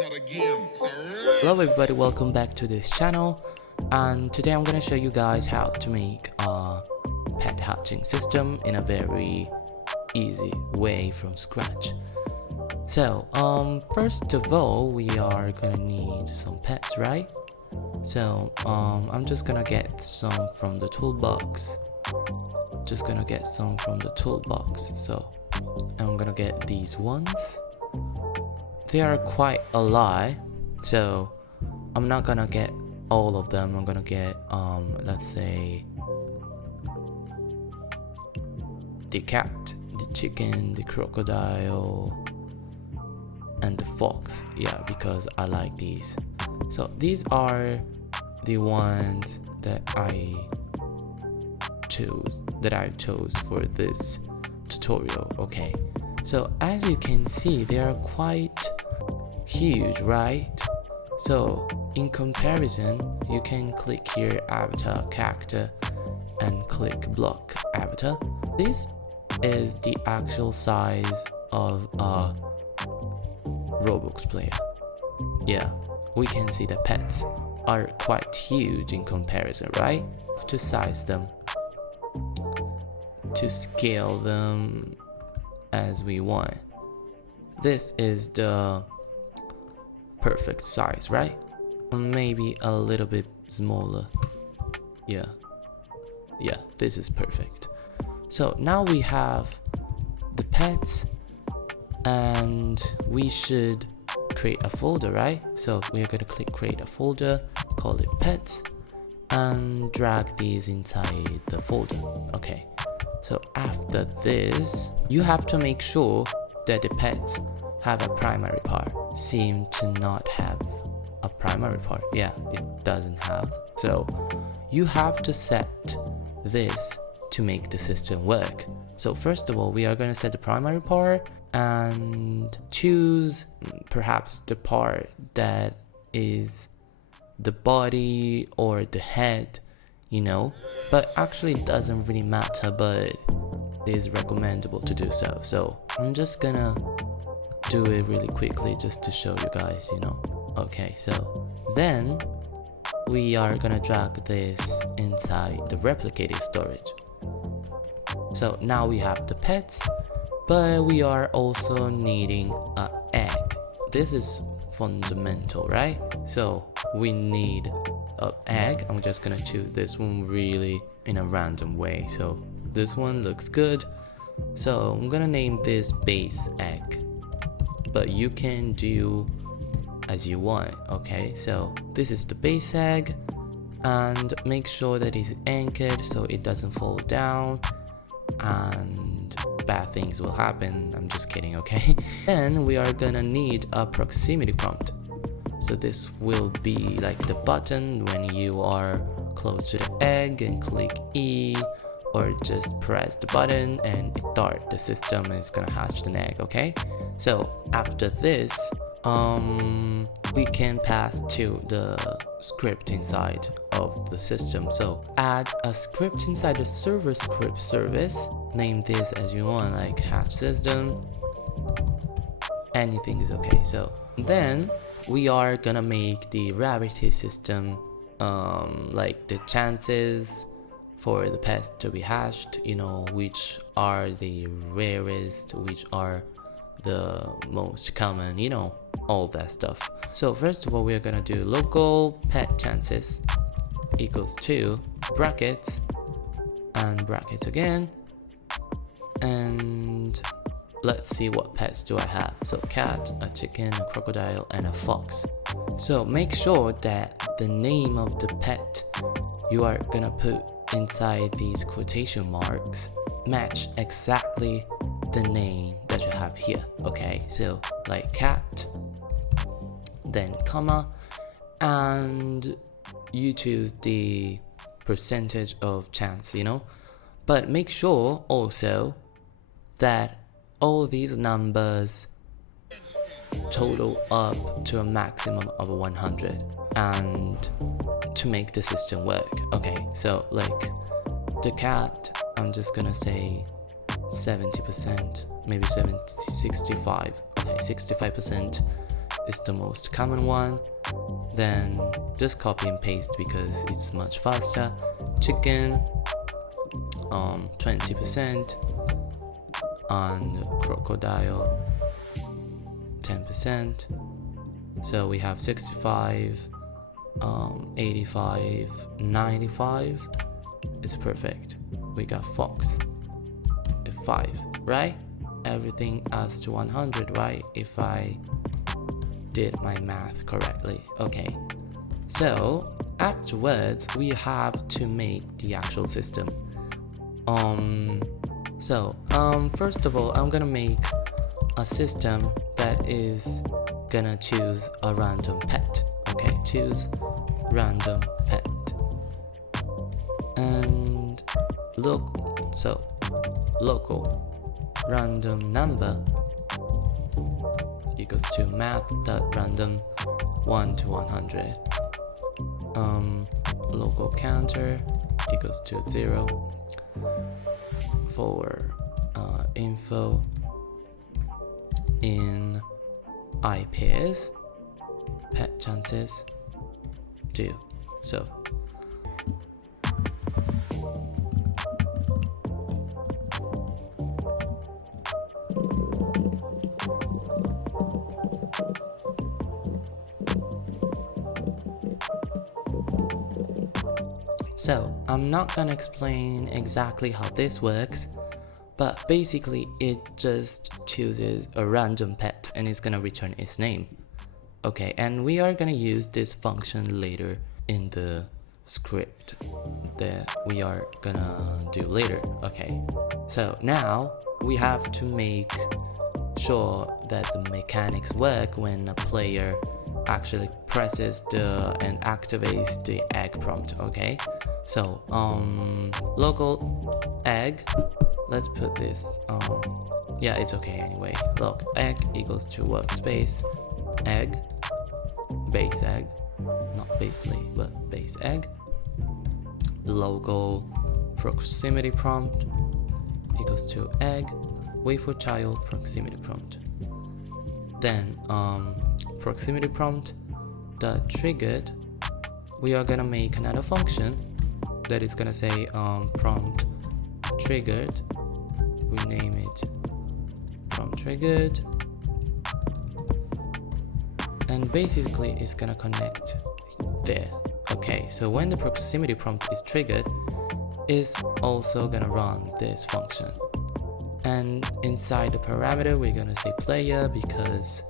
not a game. It's a race. Hello everybody, welcome back to this channel, and today I'm gonna show you guys how to make a pet hatching system in a very easy way from scratch. So first of all, we are gonna need some pets, right? So I'm just gonna get some from the toolbox. So I'm gonna get these ones. They are quite a lot, so I'm not gonna get all of them. I'm gonna get let's say the cat, the chicken, the crocodile, and the fox. Yeah, because I like these. So these are the ones that I chose for this tutorial. Okay, so as you can see, they are quite huge, right? So in comparison, you can click here avatar character and click block avatar. This is the actual size of a Roblox player. Yeah, we can see the pets are quite huge in comparison, right? To size them, to scale them as we want. This is the perfect size, right? Maybe a little bit smaller. Yeah, this is perfect. So now we have the pets, and we should create a folder, right? So we are going to click create a folder, call it pets, and drag these inside the folder. Okay, so after this, you have to make sure that the pets have a primary part. Seem to not have a primary part. Yeah, it doesn't have. So you have to set this to make the system work. So first of all, we are going to set the primary part and choose perhaps the part that is the body or the head, you know, but actually it doesn't really matter, but it is recommendable to do so. So I'm just gonna do it really quickly just to show you guys, you know. Okay, so then we are gonna drag this inside the replicating storage. So now we have the pets, but we are also needing an egg. This is fundamental, right? So we need an egg. I'm just gonna choose this one really in a random way. So this one looks good. So I'm gonna name this base egg, but you can do as you want. Okay, so this is the base egg, and make sure that it's anchored so it doesn't fall down and bad things will happen. I'm just kidding, okay? Then we are gonna need a proximity prompt. So this will be like the button when you are close to the egg and click E, or just press the button and start the system. Is gonna hatch the egg. Okay, so after this we can pass to the script inside of the system. So add a script inside the server script service. Name this as you want, like hatch system. Anything is okay. So then we are gonna make the rarity system, like the chances for the pets to be hatched, you know, which are the rarest, which are the most common, you know, all that stuff. So first of all, we are gonna do local pet chances equals to brackets and brackets again, and let's see what pets do I have. So cat, a chicken, a crocodile, and a fox. So make sure that the name of the pet you are gonna put inside these quotation marks match exactly the name that you have here. Okay, so like cat, then comma, and you choose the percentage of chance, you know, but make sure also that all these numbers total up to a maximum of 100 and to make the system work. Okay, so like the cat, I'm just gonna say 70%, maybe 65. Okay, 65% is the most common one. Then just copy and paste because it's much faster. Chicken, 20%, and crocodile, 10%. So we have 65, 85, 95. It's perfect. We got fox, 5, right? Everything adds to 100, right? If I did my math correctly. Okay, so afterwards we have to make the actual system. First of all, I'm gonna make a system that is gonna choose a random pet. Okay, choose random pet, and local random number equals to map.random 1 to 100. Local counter equals to 0 for info in I pairs, pet chances 2. So I'm not gonna explain exactly how this works, but basically it just chooses a random pet and it's gonna return its name. Okay, and we are gonna use this function later in the script that we are gonna do later. Okay, so now we have to make sure that the mechanics work when a player actually presses and activates the egg prompt. Okay, so local egg, let's put this yeah, it's okay anyway. Look, egg equals to workspace egg, base egg, not base plate but base egg. Local proximity prompt equals to egg, wait for child proximity prompt. Then proximity prompt dot triggered, we are gonna make another function that is gonna say prompt triggered. We name it prompt triggered, and basically it's gonna connect there. Okay, so when the proximity prompt is triggered, it's also gonna run this function. And inside the parameter we're gonna say player, because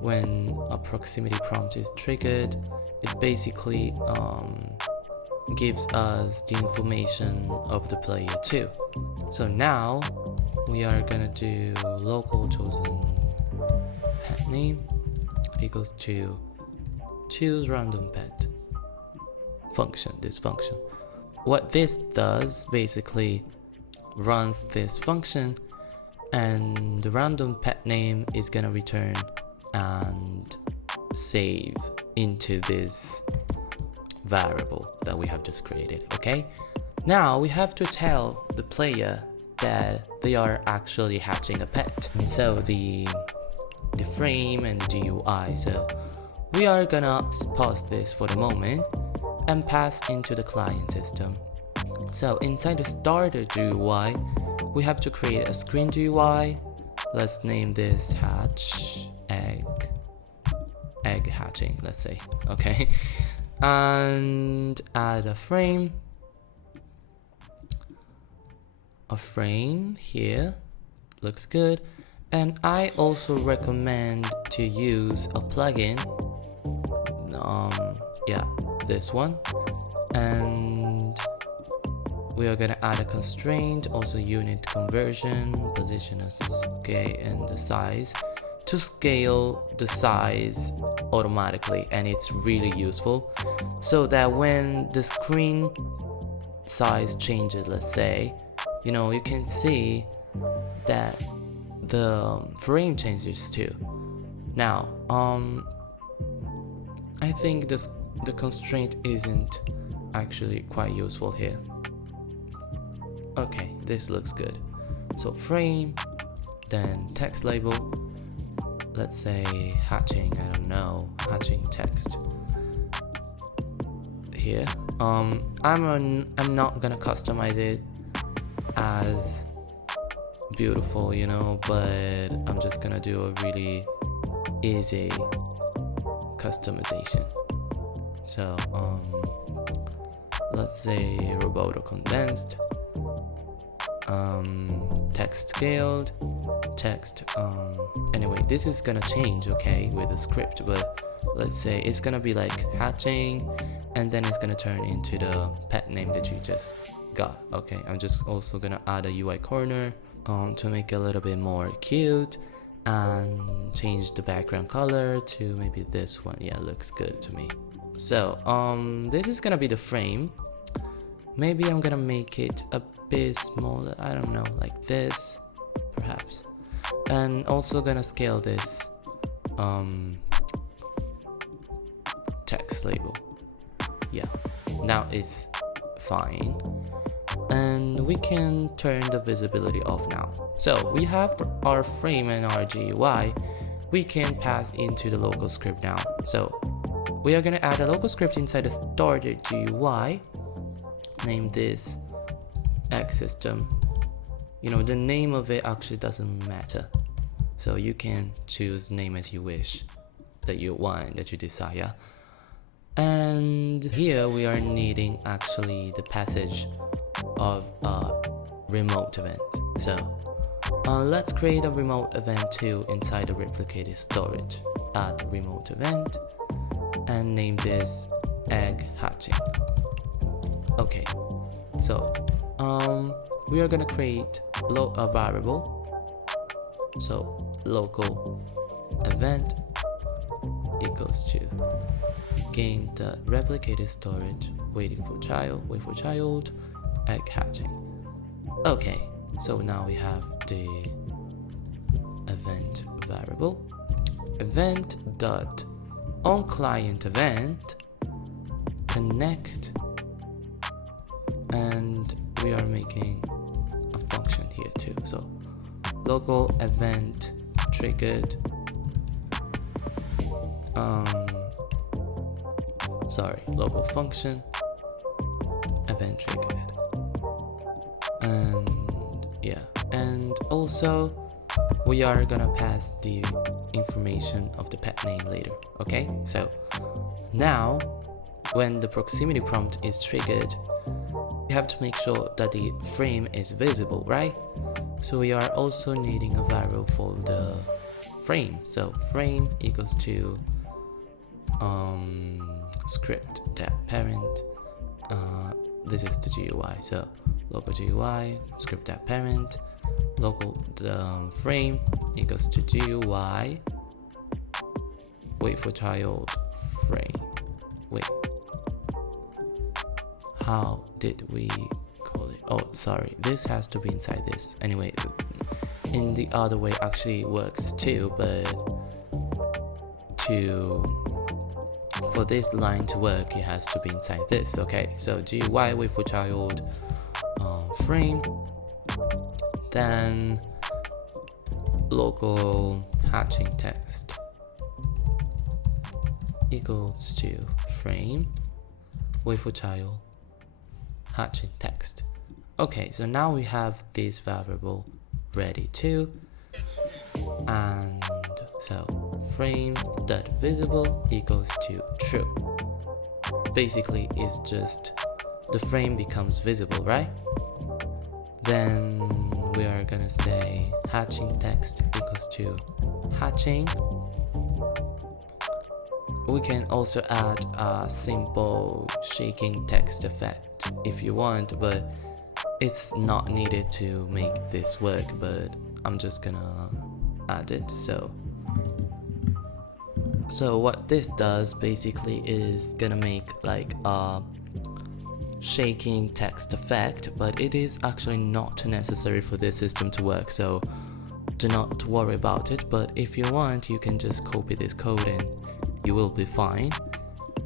when a proximity prompt is triggered, it basically gives us the information of the player too. So now we are gonna do local chosen pet name equals to choose random pet function, this function. What this does basically runs this function, and the random pet name is gonna return and save into this variable that we have just created. Okay, now we have to tell the player that they are actually hatching a pet. So the frame and the UI, so we are gonna pause this for the moment and pass into the client system. So inside the starter GUI, we have to create a screen GUI. Let's name this hatch egg hatching, let's say. Okay, and add a frame here, looks good. And I also recommend to use a plugin, yeah, this one. And we are gonna add a constraint, also unit conversion, position a scale and the size to scale the size automatically, and it's really useful so that when the screen size changes, let's say, you know, you can see that the frame changes too. Now I think the constraint isn't actually quite useful here. Okay, this looks good. So frame, then text label, let's say hatching, I don't know, hatching text here. I'm not gonna customize it as beautiful, you know, but I'm just gonna do a really easy customization. So let's say roboto condensed, text scaled, text anyway, this is gonna change, okay, with the script, but let's say it's gonna be like hatching, and then it's gonna turn into the pet name that you just got. Okay, I'm just also gonna add a UI corner to make it a little bit more cute, and change the background color to maybe this one. Yeah, looks good to me. So this is gonna be the frame. Maybe I'm gonna make it a bit smaller, I don't know, like this perhaps, and also gonna scale this text label. Yeah, now it's fine, and we can turn the visibility off now. So we have our frame and our GUI. We can pass into the local script now. So we are gonna add a local script inside the started GUI. Name this X system. You know, the name of it actually doesn't matter, so you can choose name as you wish, that you want, that you desire. And here we are needing actually the passage of a remote event. So let's create a remote event too inside the replicated storage. Add remote event and name this egg hatching. Okay, so we are gonna create a variable. So local event equals to game the replicated storage wait for child egg hatching. Okay, so now we have the event variable, event dot on client event connect, and we are making a function here too. So local event triggered local function event triggered, and yeah, and also we are gonna pass the information of the pet name later. Okay, so now when the proximity prompt is triggered, we have to make sure that the frame is visible, right? So we are also needing a variable for the frame. So frame equals to script that parent. This is the GUI, so local GUI script that parent, local frame equals to GUI wait for child frame. Wait, how did we call it? Oh, sorry, this has to be inside this. Anyway, in the other way actually works too, but for this line to work, it has to be inside this. Okay, so GUI wait for child frame, then local hatching text equals to frame wait for child hatching text. Okay, so now we have this variable ready too, and so frame dot visible equals to true. Basically it's just the frame becomes visible, right? Then we are gonna say hatching text equals to hatching. We can also add a simple shaking text effect if you want, but it's not needed to make this work, but I'm just gonna add it. So what this does basically is gonna make like a shaking text effect, but it is actually not necessary for this system to work, so do not worry about it. But if you want, you can just copy this code and you will be fine.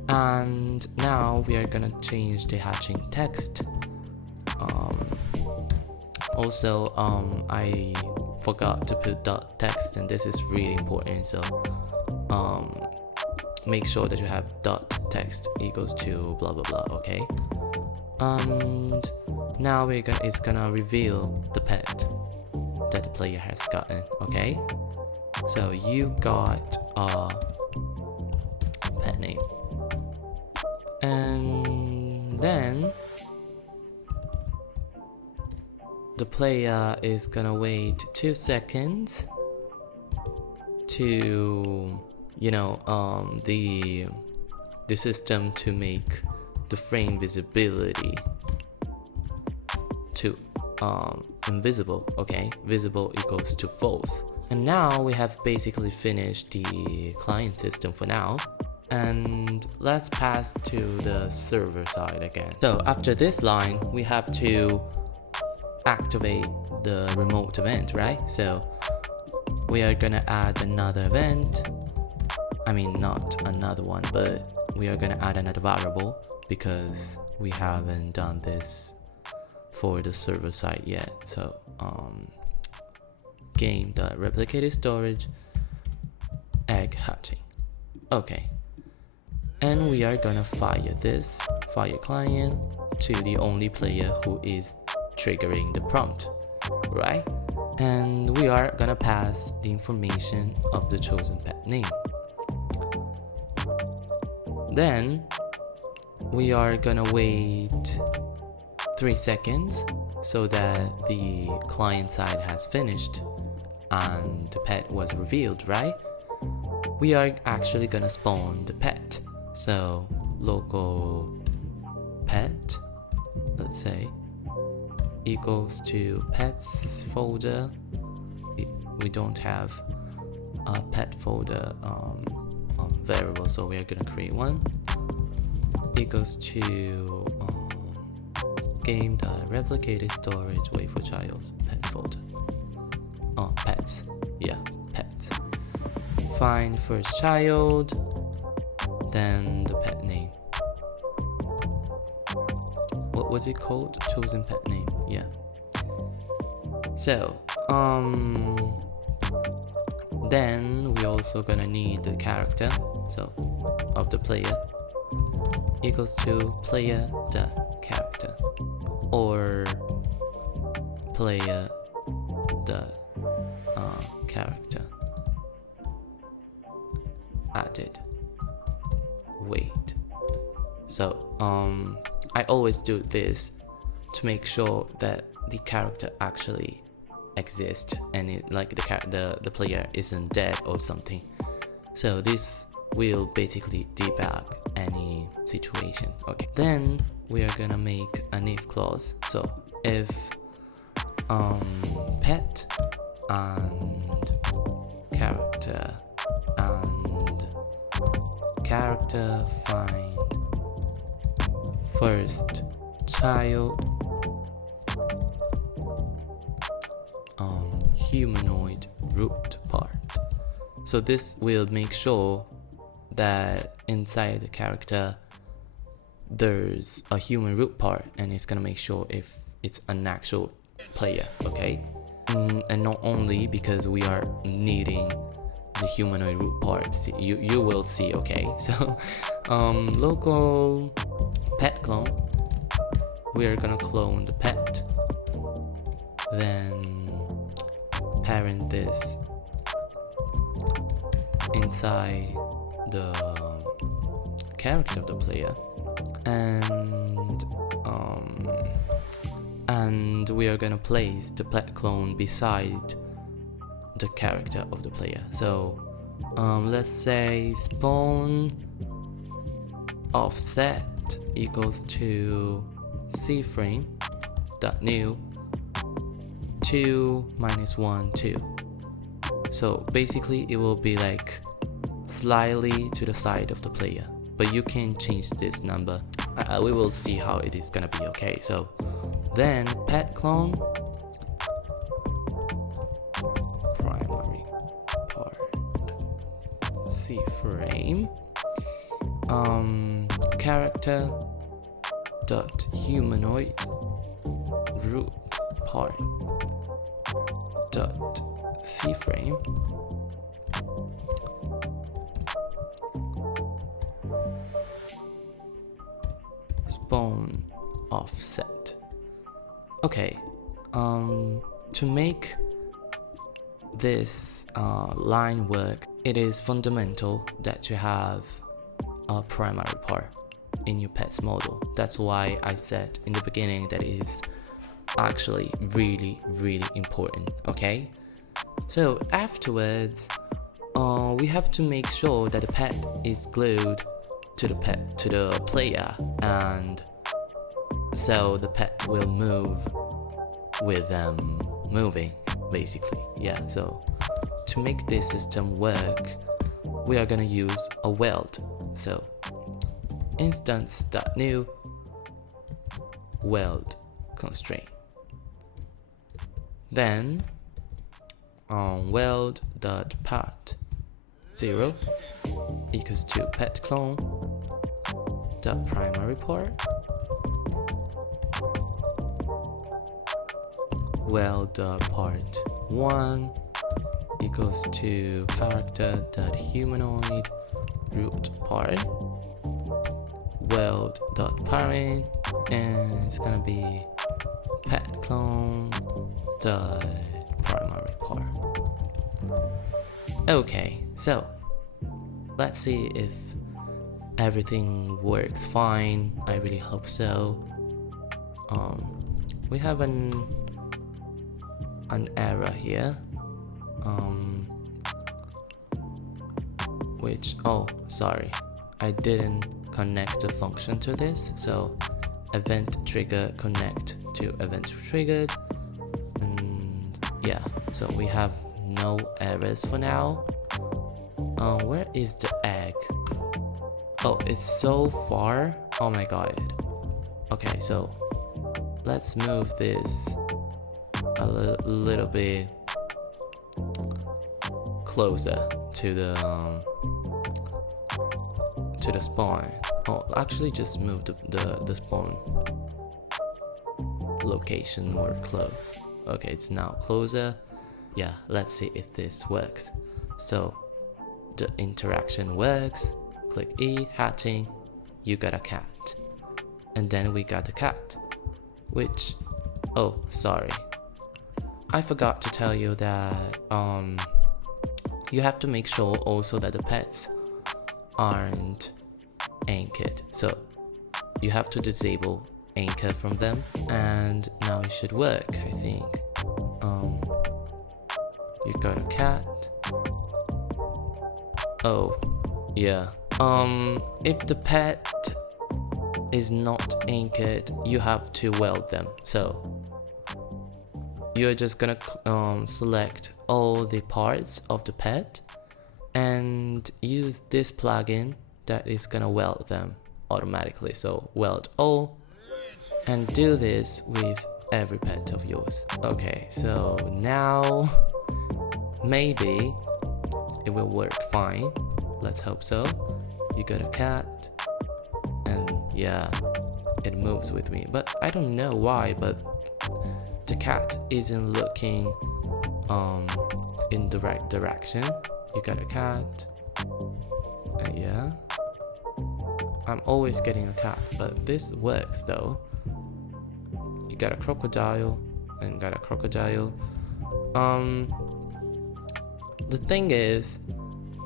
And now we are gonna change the hatching text. I forgot to put dot text, and this is really important. So make sure that you have dot text equals to blah blah blah. Okay. And now it's gonna reveal the pet that the player has gotten. Okay. So you got a pet name, and then the player is gonna wait 2 seconds to, the system to make the frame visibility to invisible. Okay, visible equals to false. And now we have basically finished the client system for now. And let's pass to the server side again. So after this line, we have to activate the remote event, right? So we are gonna add another event. I mean, not another one, but we are gonna add another variable because we haven't done this for the server side yet. So game.replicated storage egg hatching. Okay, and we are gonna fire client to the only player who is triggering the prompt, right? And we are gonna pass the information of the chosen pet name. Then we are gonna wait 3 seconds so that the client side has finished and the pet was revealed, right? We are actually gonna spawn the pet. So local pet, let's say, equals to pets folder. We don't have a pet folder variable, so we are gonna create one. Equals to game.replicated storage wait for child pet folder. Pets. Yeah, pets. Find first child, then the pet name. What was it called? Chosen pet name. Yeah. So then we also gonna need the character, so of the player, equals to player the character, or player the character added wait. So I always do this to make sure that the character actually exists and the player isn't dead or something. So this will basically debug any situation. Okay, then we are gonna make an if clause. So if pet and character find first child humanoid root part. So this will make sure that inside the character there's a human root part, and it's gonna make sure if it's an actual player. Okay, and not only because we are needing the humanoid root part, you will see. Okay, so local pet clone, we are gonna clone the pet, then parent this inside the character of the player, and we are gonna place the pet clone beside the character of the player. So let's say spawn offset equals to cframe dot new 2 - 1 2. So basically it will be like slightly to the side of the player, but you can change this number. We will see how it is gonna be. Okay, so then pet clone primary part cframe character dot humanoid root part dot C frame. Spawn offset. Okay, to make this line work, it is fundamental that you have a primary part in your pet's model. That's why I said in the beginning that it is actually really important. Okay, so afterwards we have to make sure that the pet is glued to the player, and so the pet will move with moving, basically. Yeah, so to make this system work, we are gonna use a weld. So instance.new weld constraint, then weld.part 0 equals to pet clone dot primary part weld.part 1 equals to character.humanoid root part weld.parent, and it's gonna be pet clone dot primary part. Okay, so let's see if everything works fine. I really hope so. We have an error here, which, oh sorry, I didn't connect the function to this. So event trigger connect to event triggered, and yeah, so we have no errors for now. Where is the egg? Oh, it's so far. Oh my god. Okay, so let's move this a little bit closer to the spawn. Oh, actually just move the spawn location more close. Okay, it's now closer. Yeah, let's see if this works. So the interaction works. Click E, hatching, you got a cat. And then we got a cat, which, oh sorry, I forgot to tell you that you have to make sure also that the pets aren't anchored. So you have to disable anchor from them, and now it should work, I think. You got a cat. Oh yeah, if the pet is not anchored, you have to weld them. So you're just gonna select all the parts of the pet and use this plugin that is gonna weld them automatically. So weld all, and do this with every pet of yours. Okay, so now maybe it will work fine. Let's hope so. You got a cat, and yeah, it moves with me, but I don't know why, but the cat isn't looking in the right direction. You got a cat, and yeah, I'm always getting a cat, but this works though. You got a crocodile and got a crocodile. The thing is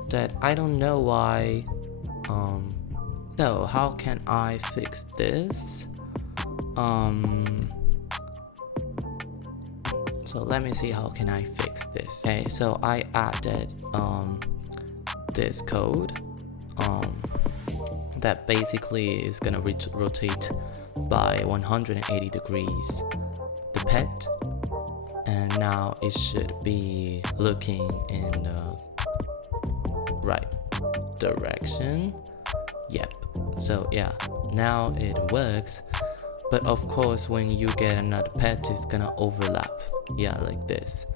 that I don't know why. So how can I fix this? So let me see how can I fix this. Okay, so I added this code that basically is gonna rotate by 180 degrees the pet, and now it should be looking in the right direction. Yep, so yeah, now it works. But of course when you get another pet, it's gonna overlap, yeah, like this.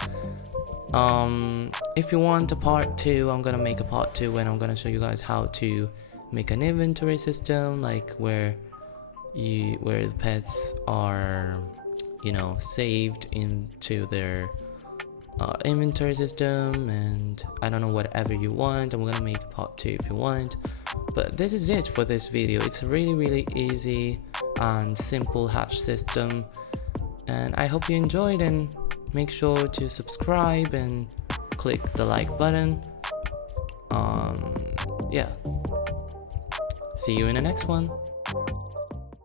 If you want a part 2, I'm gonna make a part 2 and I'm gonna show you guys how to make an inventory system, like where the pets are, you know, saved into their inventory system, and I don't know, whatever you want. I'm gonna make part 2 if you want, but this is it for this video. It's a really easy and simple hash system, and I hope you enjoyed, and make sure to subscribe and click the like button. Yeah, see you in the next one.